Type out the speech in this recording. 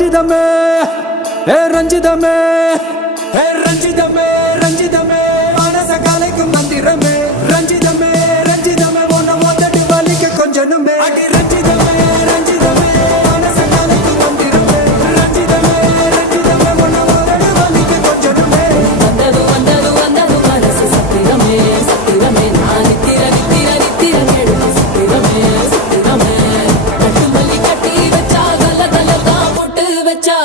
ரஞ்சிதமே ரஞ்சிதமே ரஞ்சிதமே ரஞ்சிதமே மனச கலைக்கும் மந்திரமே ரஞ்சிதமே ரஞ்சிதமே உன்னை மொத்தடி வலிக்க கொஞ்சனுமே அடி ரஞ்சிதமே ரஞ்சிதமே மனச கலைக்கும் மந்திரமே ரஞ்சிதமே ரஞ்சிதமே உன்னை மொத்தடி வலிக்க கொஞ்சனுமே வந்தது வந்தது வந்தது மனசு சத்திரமே சத்திரமே நான் நித்திர நித்திர நித்திர கேடு சத்திரமே சத்திரமே கட்டு மல்லி கட்டி வச்சா கல கல தான் போட்டு வச்சா